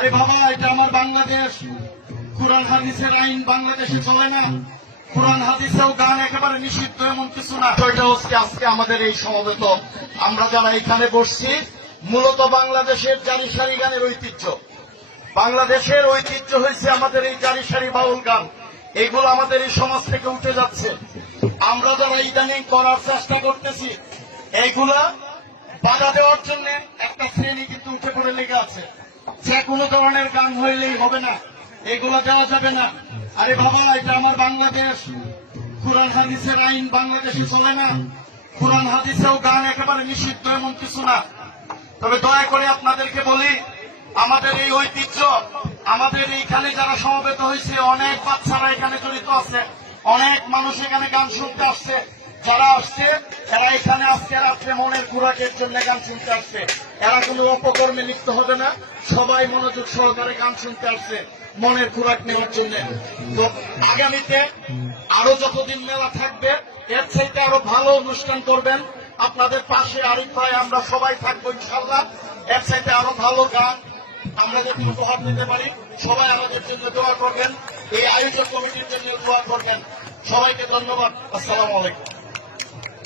আরে বাবা, এটা আমার বাংলাদেশ। কোরআন হাদিসের আইন বাংলাদেশে চলে না। কোরআন হাদিসেও গান একেবারে নিষিদ্ধ, এমন কিছু না। এটা হচ্ছে আজকে আমাদের এই সমবেত আমরা যারা এখানে বসছি, মূলত বাংলাদেশের জারি সারি গানের ঐতিহ্য। বাংলাদেশের ঐতিহ্য হয়েছে আমাদের এই জারি সারি বাউল গান। এইগুলো আমাদের এই সমাজ থেকে উঠে যাচ্ছে। আমরা যারা ইদানিং করার চেষ্টা করতেছি, এইগুলা বাধা দেওয়ার জন্য একটা শ্রেণী কিন্তু উঠে পড়ে লেগে আছে। যে কোনো ধরনের গান হইলেই হবে না, এগুলো দেওয়া যাবে না। আরে বাবা, এটা আমার বাংলাদেশ। কোরআন হাদিসের আইন বাংলাদেশে চলে না। কোরআন হাদিসেও গান একেবারে নিষিদ্ধ, এমন কিছু না। তবে দয়া করে আপনাদেরকে বলি, আমাদের এই ঐতিহ্য, আমাদের এইখানে যারা সমবেত হয়েছে, অনেক বাচ্চারা এখানে জড়িত আছে, অনেক মানুষ এখানে গান শুনতে আসছে। যারা আসছে এরা এখানে আজকে রাত্রে মনের খোরাকের জন্য গান শুনতে আসছে। এরা কোনো অপকর্মে লিপ্ত হবে না, সবাই মনোযোগ সহকারে গান শুনতে আসছে মনের খোরাক নেওয়ার জন্য। তো আগামীতে আরো যতদিন মেলা থাকবে, এর চাইতে আরো ভালো অনুষ্ঠান করবেন। আপনাদের পাশে আরিফ ভাই, আমরা সবাই থাকবো ইনশাল্লাহ। এর চাইতে আরো ভালো গান আমরা যদি উপহার দিতে পারি, সবাই আমাদের জন্য দোয়া করবেন, এই আয়োজক কমিটির জন্য দোয়া করবেন। সবাইকে ধন্যবাদ। আসসালামু আলাইকুম।